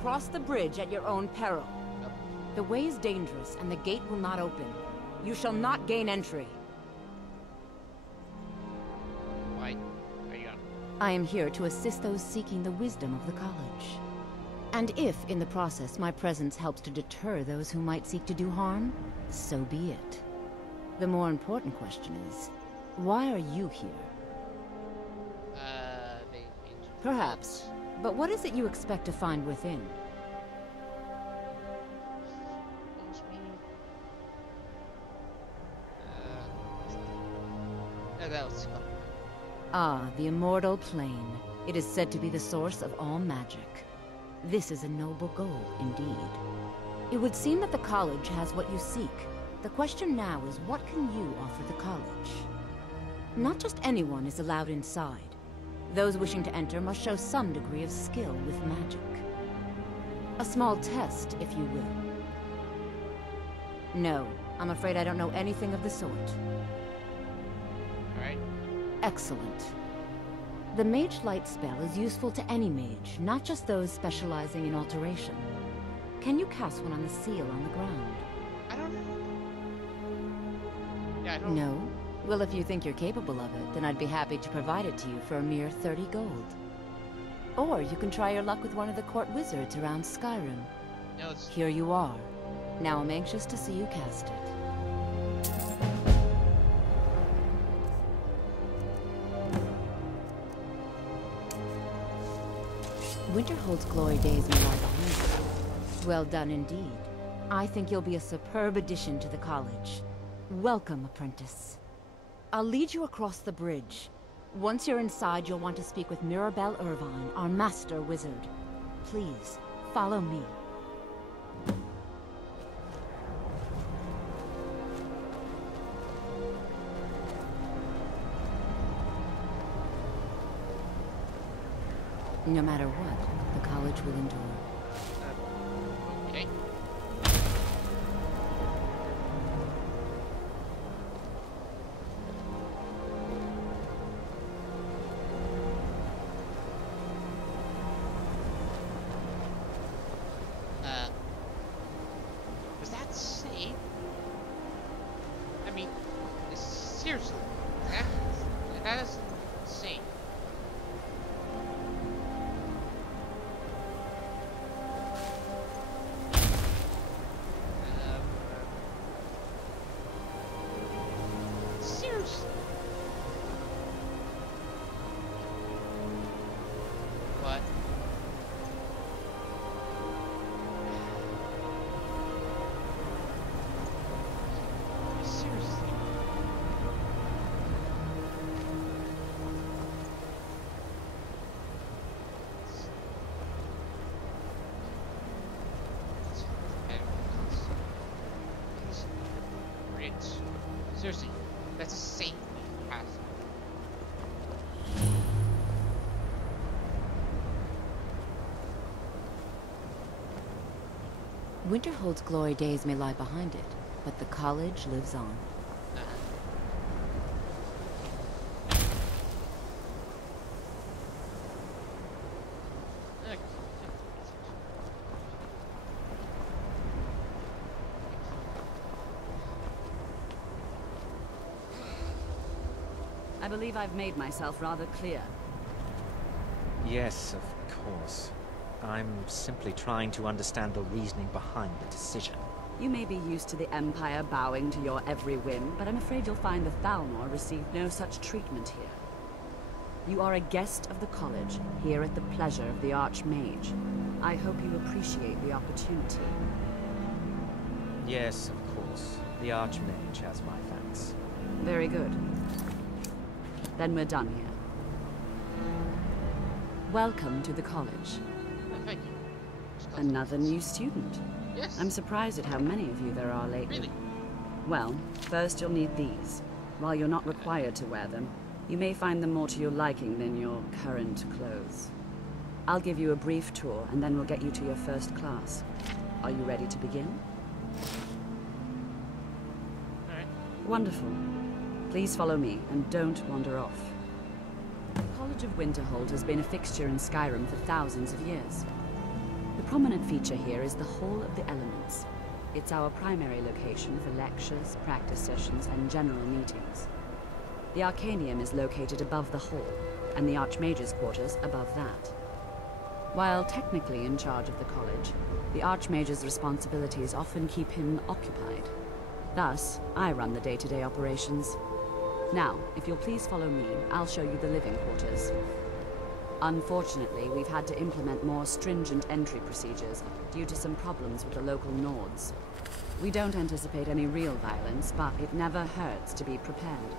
cross the bridge at your own peril. The way is dangerous, and the gate will not open. You shall not gain entry. Why are you on? I am here to assist those seeking the wisdom of the college. And if, in the process, my presence helps to deter those who might seek to do harm, so be it. The more important question is, why are you here? They Perhaps. But what is it you expect to find within? That was Ah, the immortal plane. It is said to be the source of all magic. This is a noble goal, indeed. It would seem that the college has what you seek. The question now is, what can you offer the college? Not just anyone is allowed inside. Those wishing to enter must show some degree of skill with magic. A small test, if you will. No, I'm afraid I don't know anything of the sort. alright. Excellent. The Mage Light spell is useful to any mage, not just those specializing in alteration. Can you cast one on the seal on the ground? I don't know. Yeah, I don't know. No? Well, if you think you're capable of it, then I'd be happy to provide it to you for a mere 30 gold. Or you can try your luck with one of the court wizards around Skyrim. No, it's... Here you are. Now I'm anxious to see you cast it. Winterhold's glory days may lie behind you. Well done indeed. I think you'll be a superb addition to the college. Welcome, apprentice. I'll lead you across the bridge. Once you're inside, you'll want to speak with Mirabelle Irvine, our master wizard. Please, follow me. No matter what, the college will endure. Okay. Was that safe? I mean, seriously, that is insane. Seriously. What? Seriously. Seriously, that's a safe path. Winterhold's glory days may lie behind it, but the college lives on. I believe I've made myself rather clear. Yes, of course. I'm simply trying to understand the reasoning behind the decision. You may be used to the Empire bowing to your every whim, but I'm afraid you'll find the Thalmor received no such treatment here. You are a guest of the college, here at the pleasure of the Archmage. I hope you appreciate the opportunity. Yes, of course. The Archmage has my thanks. Very good. Then we're done here. Welcome to the college. Thank you. Another new student. Yes. I'm surprised at how many of you there are lately. Really? Well, first you'll need these. While you're not required to wear them, you may find them more to your liking than your current clothes. I'll give you a brief tour, and then we'll get you to your first class. Are you ready to begin? Alright. Wonderful. Please follow me, and don't wander off. The College of Winterhold has been a fixture in Skyrim for thousands of years. The prominent feature here is the Hall of the Elements. It's our primary location for lectures, practice sessions, and general meetings. The Arcanium is located above the hall, and the Archmage's quarters above that. While technically in charge of the college, the Archmage's responsibilities often keep him occupied. Thus, I run the day-to-day operations. Now, if you'll please follow me, I'll show you the living quarters. Unfortunately, we've had to implement more stringent entry procedures due to some problems with the local Nords. We don't anticipate any real violence, but it never hurts to be prepared.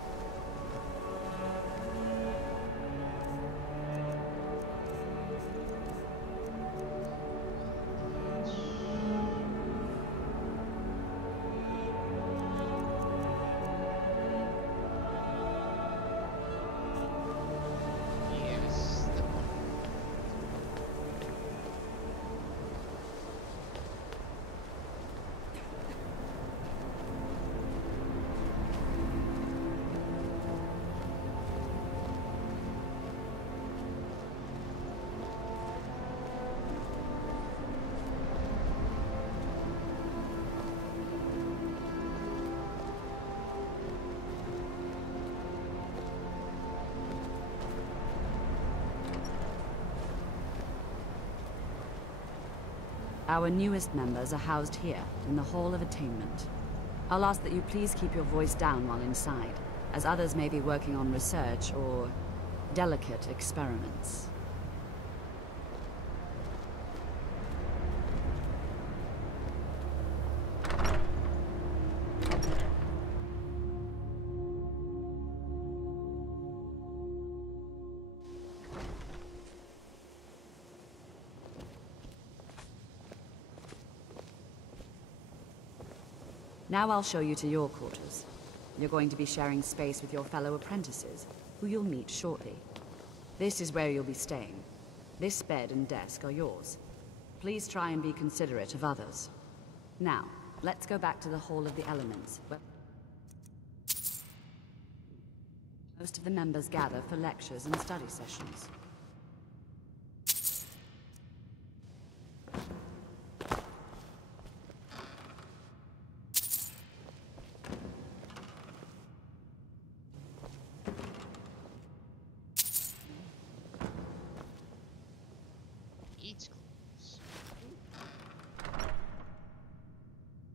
Our newest members are housed here, in the Hall of Attainment. I'll ask that you please keep your voice down while inside, as others may be working on research or delicate experiments. Now I'll show you to your quarters. You're going to be sharing space with your fellow apprentices, who you'll meet shortly. This is where you'll be staying. This bed and desk are yours. Please try and be considerate of others. Now, let's go back to the Hall of the Elements, where most of the members gather for lectures and study sessions. Eats clothes.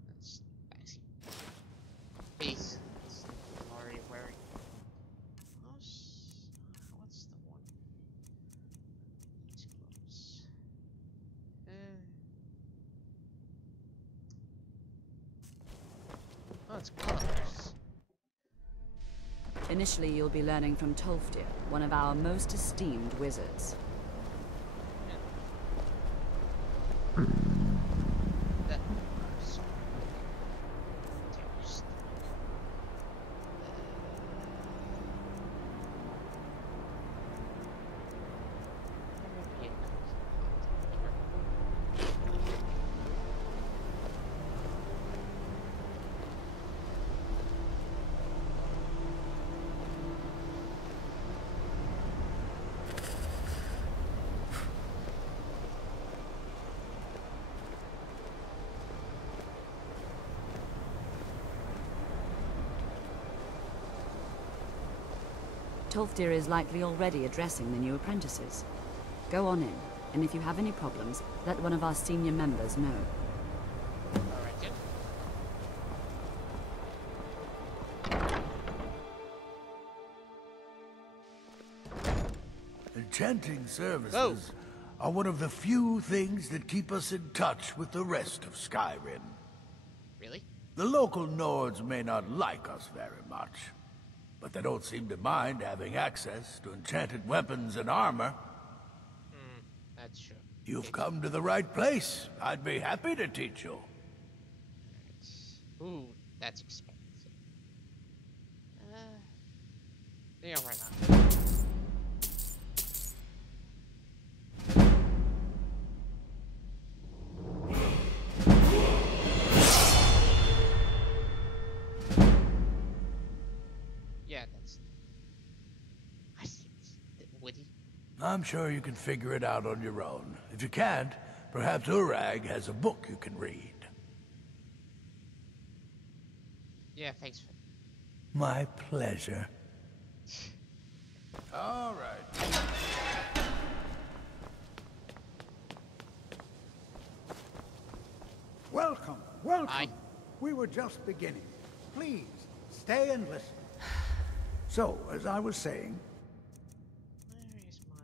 That's fancy. Face. I'm already wearing. What's the one? Eats clothes. Oh, it's clothes. Initially, you'll be learning from Tolfdir, one of our most esteemed wizards. That Tolfdir is likely already addressing the new apprentices. Go on in, and if you have any problems, let one of our senior members know. Alright, Enchanting services are one of the few things that keep us in touch with the rest of Skyrim. Really? The local Nords may not like us very much, but they don't seem to mind having access to enchanted weapons and armor. That's true. You've come to the right place. I'd be happy to teach you. Ooh, that's expensive. Yeah, why not? Yeah, that's. I see. It's woody. I'm sure you can figure it out on your own. If you can't, Perhaps Urag has a book you can read. Yeah, thanks. My pleasure. All right. Welcome, welcome. Hi. We were just beginning. Please, stay and listen. So, as I was saying, Where is my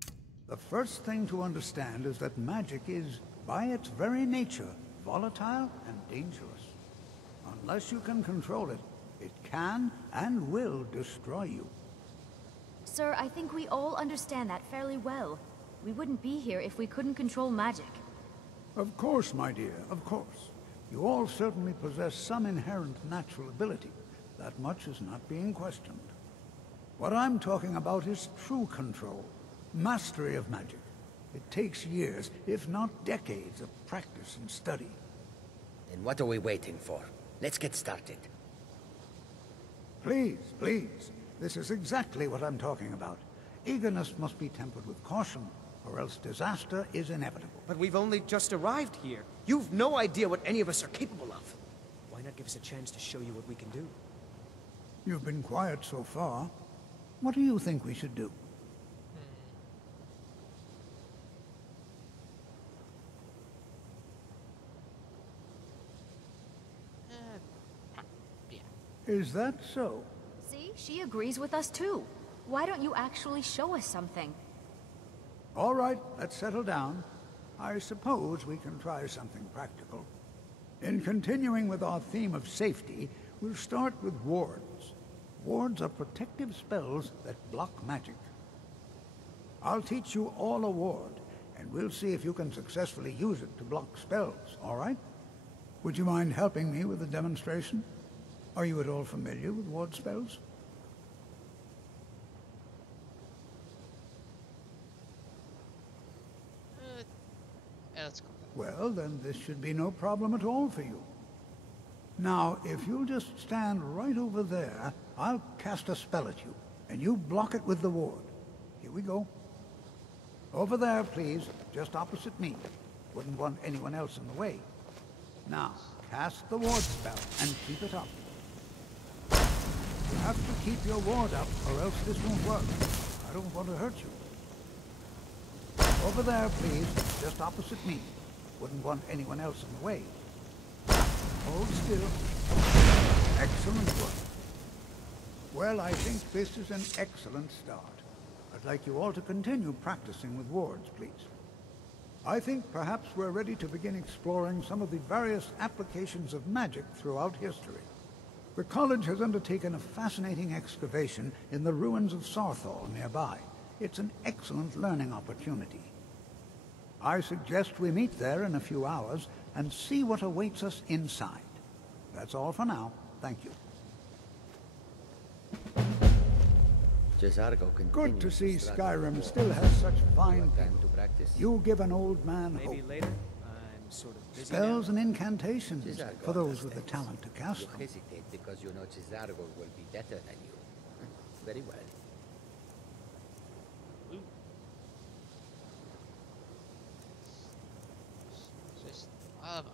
ward? the first thing to understand is that magic is, by its very nature, volatile and dangerous. Unless you can control it, it can and will destroy you. Sir, I think we all understand that fairly well. We wouldn't be here if we couldn't control magic. Of course, my dear, of course. You all certainly possess some inherent natural ability. That much is not being questioned. What I'm talking about is true control, mastery of magic. It takes years, if not decades, of practice and study. And what are we waiting for? Let's get started. Please, please. This is exactly what I'm talking about. Eagerness must be tempered with caution, or else disaster is inevitable. But we've only just arrived here. You've no idea what any of us are capable of. Why not give us a chance to show you what we can do? You've been quiet so far. What do you think we should do? Yeah. Is that so? See? She agrees with us too. Why don't you actually show us something? All right, let's settle down. I suppose we can try something practical. In continuing with our theme of safety, we'll start with wards. Wards are protective spells that block magic. I'll teach you all a ward, and we'll see if you can successfully use it to block spells, all right? Would you mind helping me with the demonstration? Are you at all familiar with ward spells? Let's go. Well, then this should be no problem at all for you. Now, if you'll just stand right over there, I'll cast a spell at you, and you block it with the ward. Here we go. Over there, please, just opposite me. Wouldn't want anyone else in the way. Now, cast the ward spell, and keep it up. You have to keep your ward up, or else this won't work. I don't want to hurt you. Over there, please, just opposite me. Wouldn't want anyone else in the way. Hold still. Excellent work. Well, I think this is an excellent start. I'd like you all to continue practicing with wards, please. I think perhaps we're ready to begin exploring some of the various applications of magic throughout history. The college has undertaken a fascinating excavation in the ruins of Sarthal nearby. It's an excellent learning opportunity. I suggest we meet there in a few hours and see what awaits us inside. That's all for now. Thank you. Good to see Skyrim still has such fine people. You give an old man Maybe hope. later. I'm sort of busy Spells now. and incantations for those with the talent to cast You them. hesitate because you know Cesargo will be better than you. Very well. Just all about.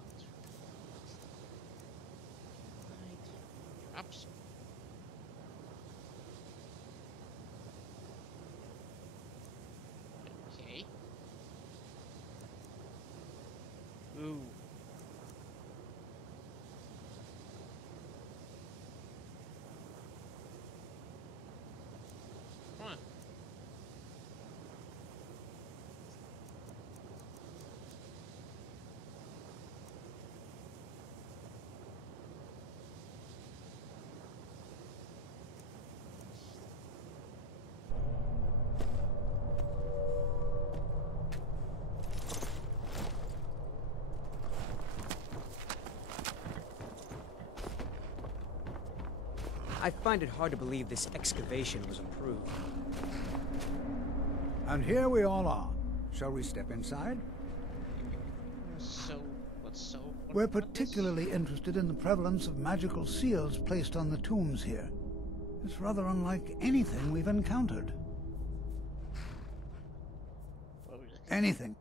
Right. Drops. Okay. Ooh. Come on. I find it hard to believe this excavation was approved. And here we all are. Shall we step inside? So, what's so? We're about this? particularly interested in the prevalence of magical seals placed on the tombs here. It's rather unlike anything we've encountered. What was it? Anything.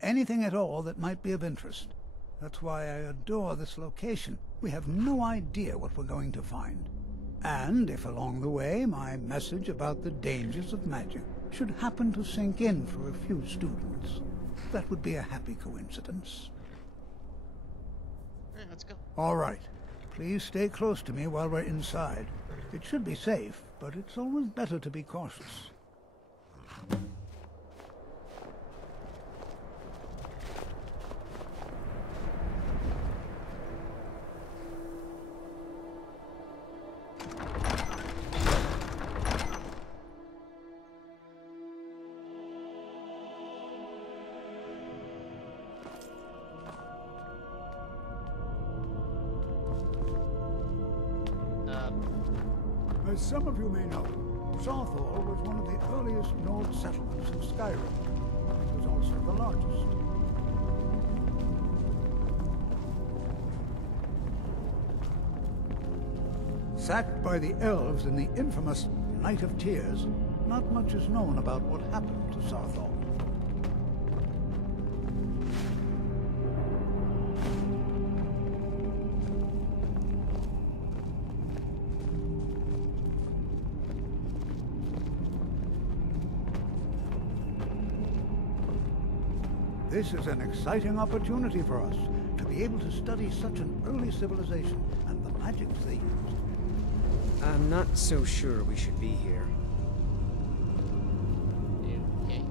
Anything at all that might be of interest. That's why I adore this location. We have no idea what we're going to find. And if along the way my message about the dangers of magic should happen to sink in for a few students, that would be a happy coincidence. Alright, let's go. All right. Please stay close to me while we're inside. It should be safe, but it's always better to be cautious. As some of you may know, Southall was one of the earliest Nord settlements in Skyrim. It was also the largest. Sacked by the elves in the infamous Night of Tears, not much is known about what happened to Southall. This is an exciting opportunity for us to be able to study such an early civilization and the magics they used. I'm not so sure we should be here. Okay.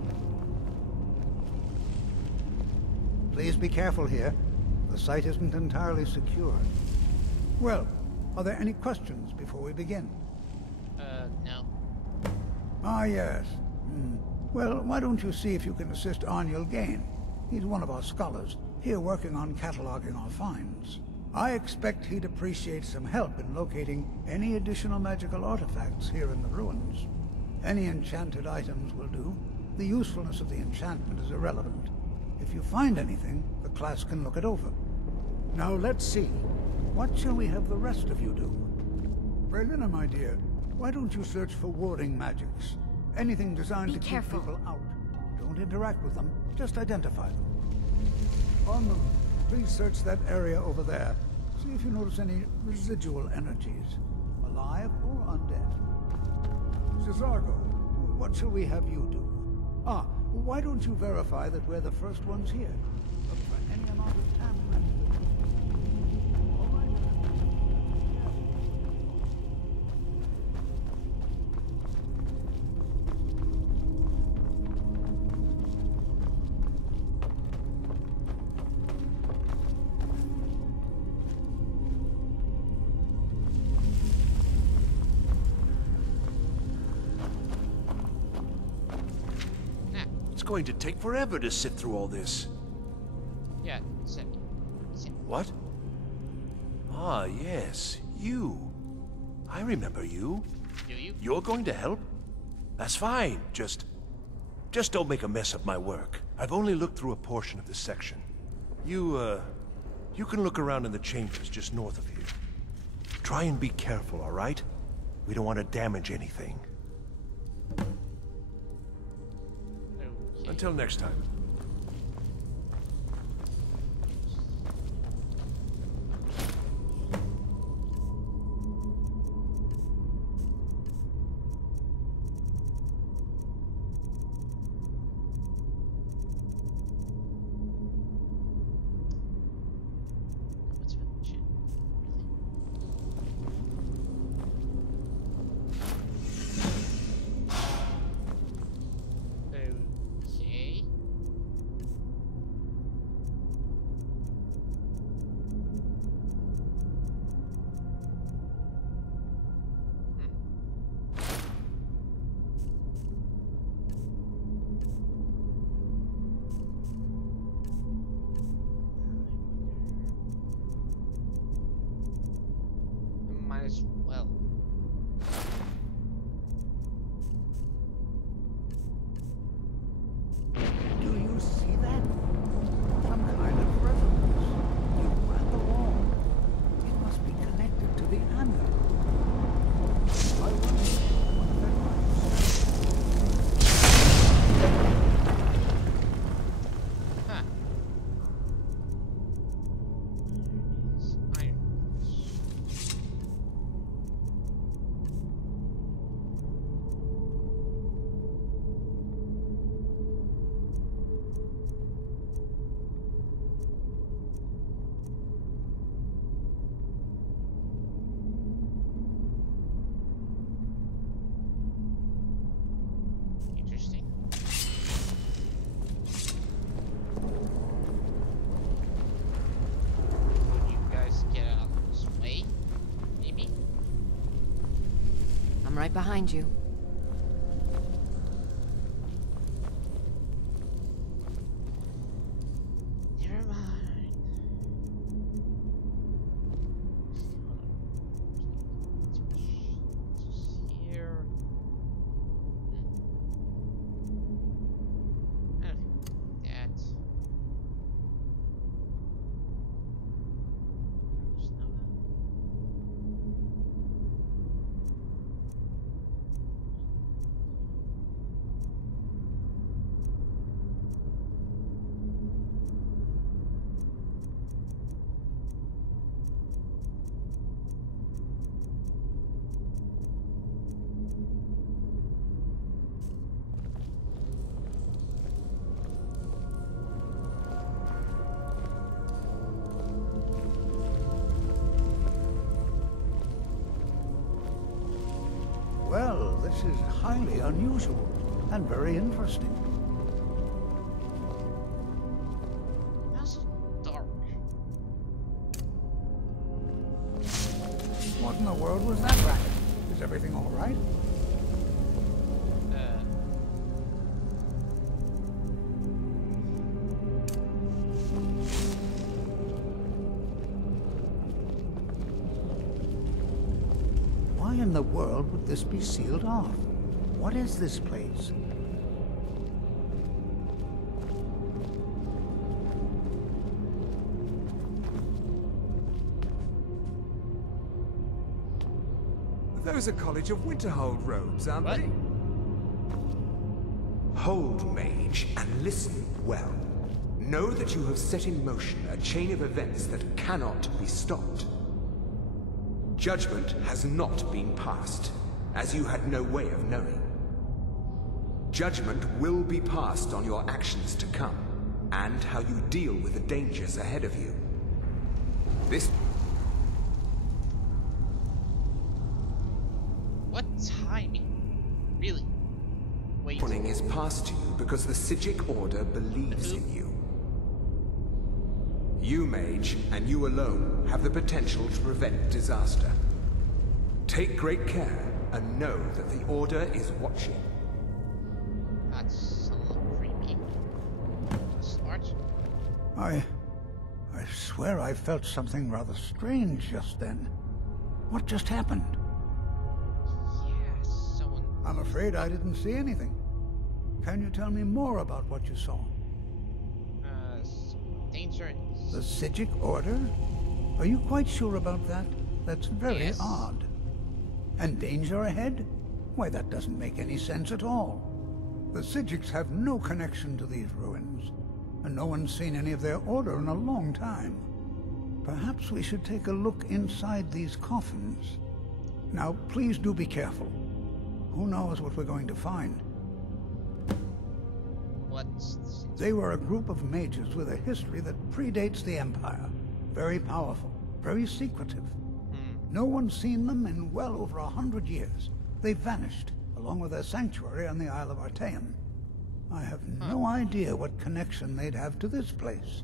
Please be careful here. The site isn't entirely secure. Well, are there any questions before we begin? No. Ah, yes. Well, why don't you see if you can assist Arniel Gain? He's one of our scholars, here working on cataloging our finds. I expect he'd appreciate some help in locating any additional magical artifacts here in the ruins. Any enchanted items will do. The usefulness of the enchantment is irrelevant. If you find anything, the class can look it over. Now let's see. What shall we have the rest of you do? Braylina, my dear, why don't you search for warding magics? Anything designed to keep people out. Don't interact with them, just identify them. Arnold, please search that area over there. See if you notice any residual energies, alive or undead. Cesargo, what shall we have you do? Ah, why don't you verify that we're the first ones here? Look for any amount of time. All right. It's going to take forever to sit through all this. Yeah, sit. What? Ah, yes, you. I remember you. Do you? You're going to help? That's fine. Just don't make a mess of my work. I've only looked through a portion of this section. You can look around in the chambers just north of here. Try and be careful, all right? We don't want to damage anything. Okay. Until next time. What's with the shit? Okay. Might as well. Do you see that? Some kind of resonance. You at the wall. It must be connected to the amulet. I wonder what that might say. I'm right behind you. Never mind. Here. That. Well, this is highly unusual and very interesting. How's it dark? What in the world was that racket? Is everything all right? Why in the world would this be sealed off? What is this place? Those are College of Winterhold robes, aren't What? they? Hold, mage, and listen well. Know that you have set in motion a chain of events that cannot be stopped. Judgment has not been passed, as you had no way of knowing. Judgment will be passed on your actions to come, and how you deal with the dangers ahead of you. This... What timing? Really? Wait. warning is passed to you because the Psijic Order believes in you. You, mage, and you alone, have the potential to prevent disaster. Take great care, and know that the Order is watching. That's a little creepy. Smart. I swear I felt something rather strange just then. What just happened? Yeah, someone... I'm afraid I didn't see anything. Can you tell me more about what you saw? Danger and... The Psijic Order? Are you quite sure about that? That's very Yes. odd. And danger ahead? Why, that doesn't make any sense at all. The Psijics have no connection to these ruins, and no one's seen any of their order in a long time. Perhaps we should take a look inside these coffins. Now, please do be careful. Who knows what we're going to find? What's... They were a group of mages with a history that predates the Empire. Very powerful, very secretive. No one's seen them in well over 100 years. They vanished, along with their sanctuary on the Isle of Artaeum. I have no idea what connection they'd have to this place.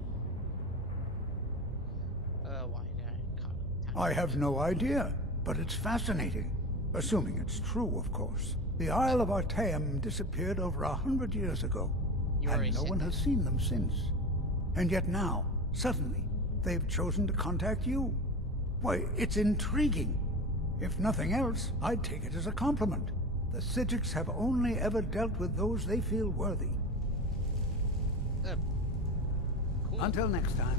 why did I call it? I have no idea, but it's fascinating. Assuming it's true, of course. The Isle of Artaeum disappeared over 100 years ago, You already and no said one that. has seen them since. And yet now, suddenly, they've chosen to contact you. Why, it's intriguing. If nothing else, I'd take it as a compliment. The Psijics have only ever dealt with those they feel worthy. Cool. Until next time.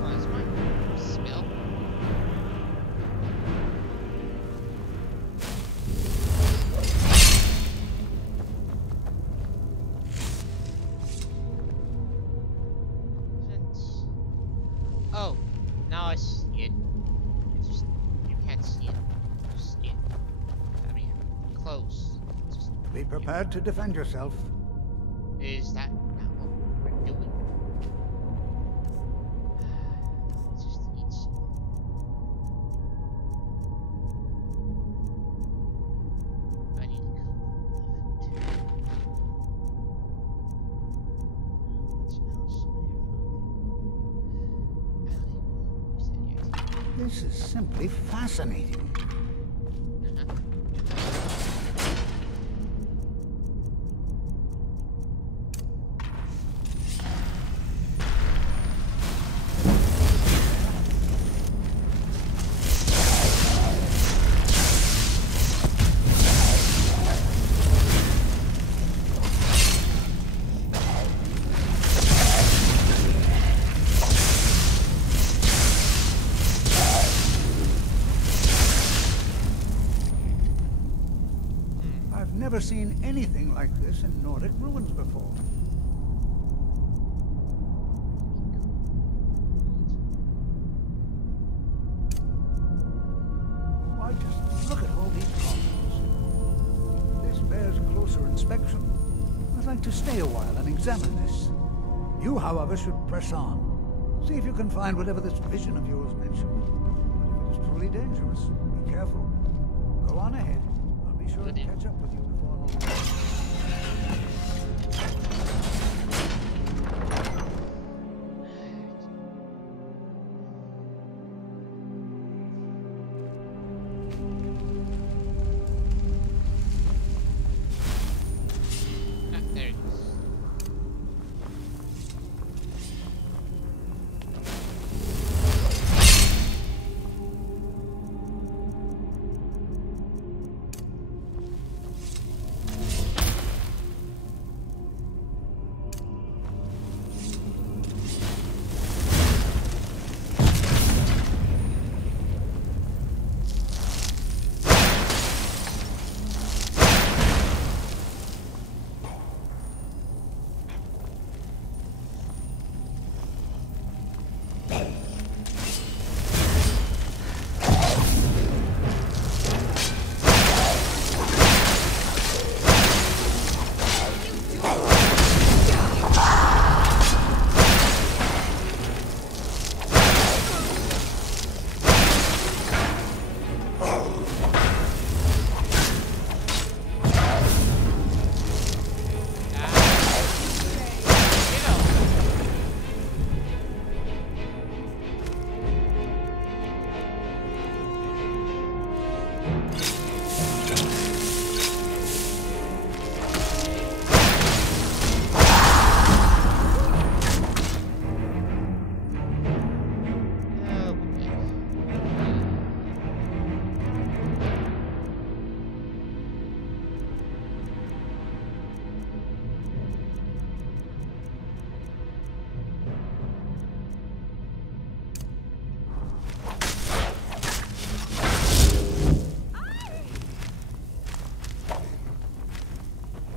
What's my spell? Since... Oh, now I see it. It's just... You can't see it. Just see it. I mean, close. It's just... Be prepared to defend yourself. Is that not what we're doing? This is simply fascinating. Never seen anything like this in Nordic ruins before. Why, just look at all these columns. This bears closer inspection. I'd like to stay a while and examine this. You, however, should press on. See if you can find whatever this vision of yours mentioned. But if it is truly dangerous, be careful. Go on ahead. I'll be sure to catch up with you. There it is.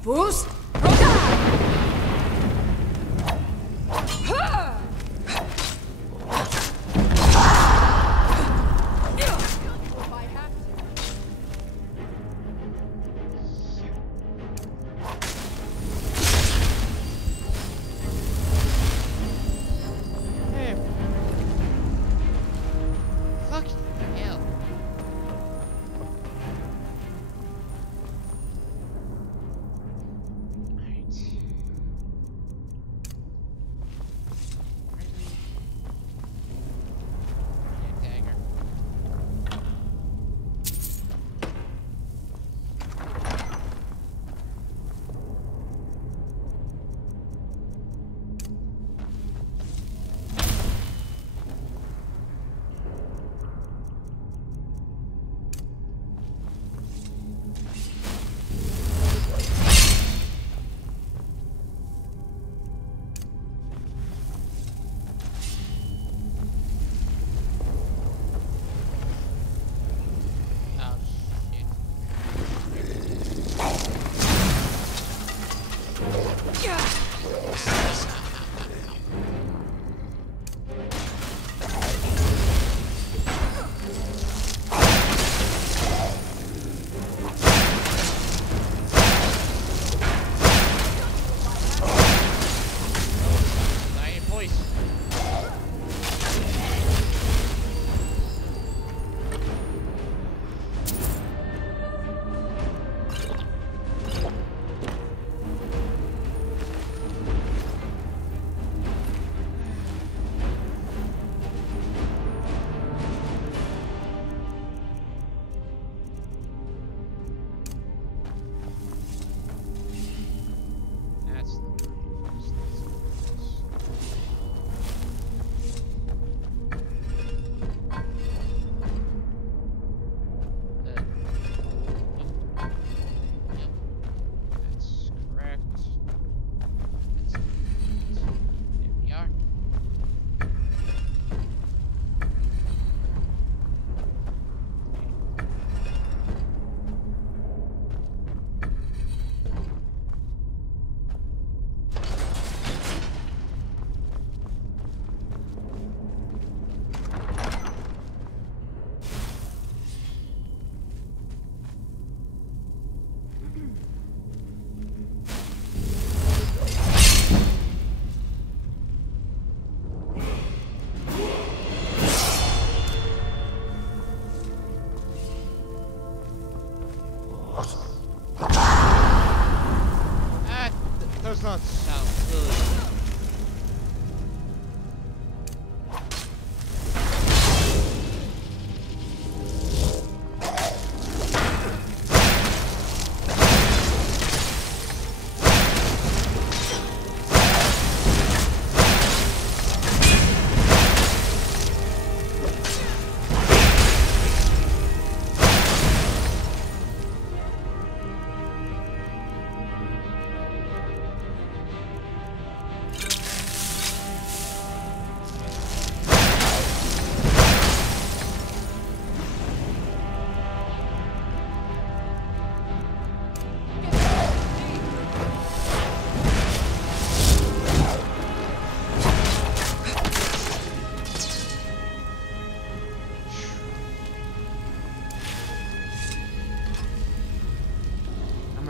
Fools!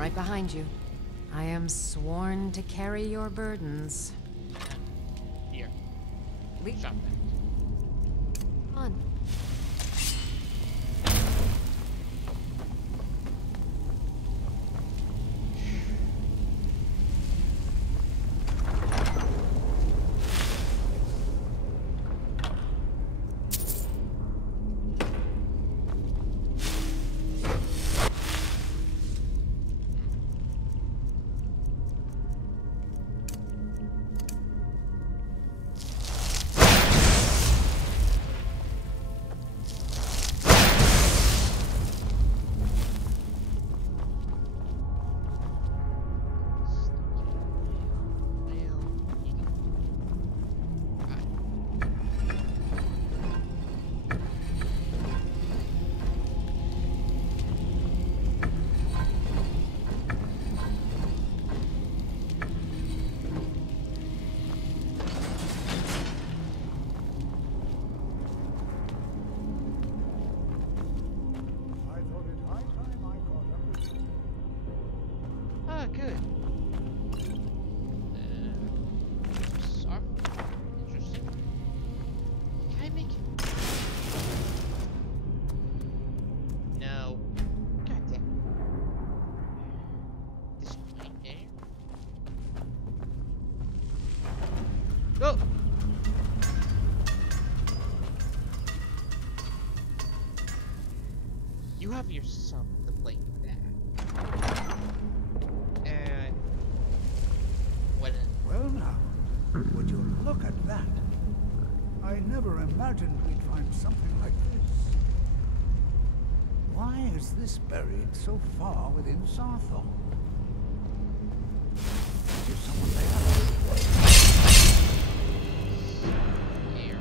right behind you. I am sworn to carry your burdens. Here. Leave. Shop that. On. Good. Sorry. Interesting. Can I make it? No. God damn. This right there? Go! You have yourself to blame for that. And what? Well now, would you look at that? I never imagined we'd find something like this. Why is this buried so far within Sarthor? Is someone there? Here.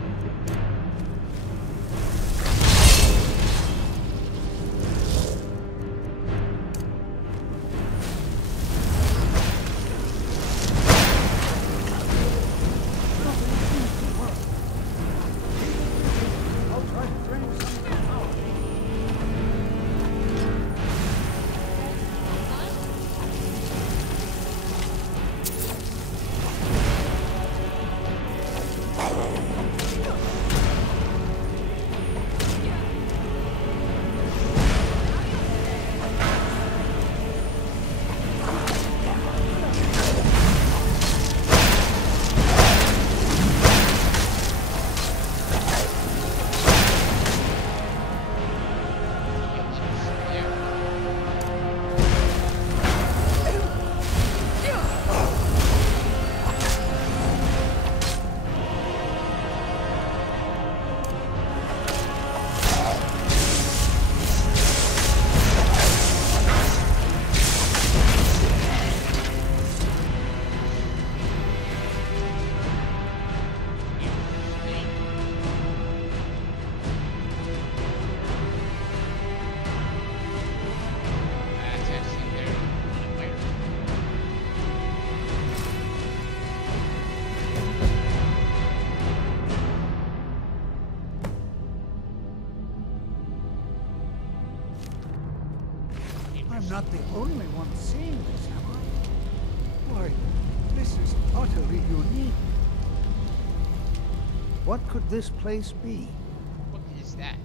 I'm not the only one seeing this, am I? Why, this is utterly unique. What could this place be? What is that?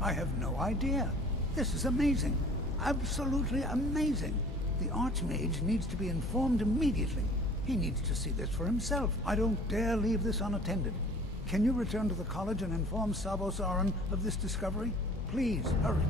I have no idea. This is amazing. Absolutely amazing. The Archmage needs to be informed immediately. He needs to see this for himself. I don't dare leave this unattended. Can you return to the college and inform Sabo Saran of this discovery? Please, hurry.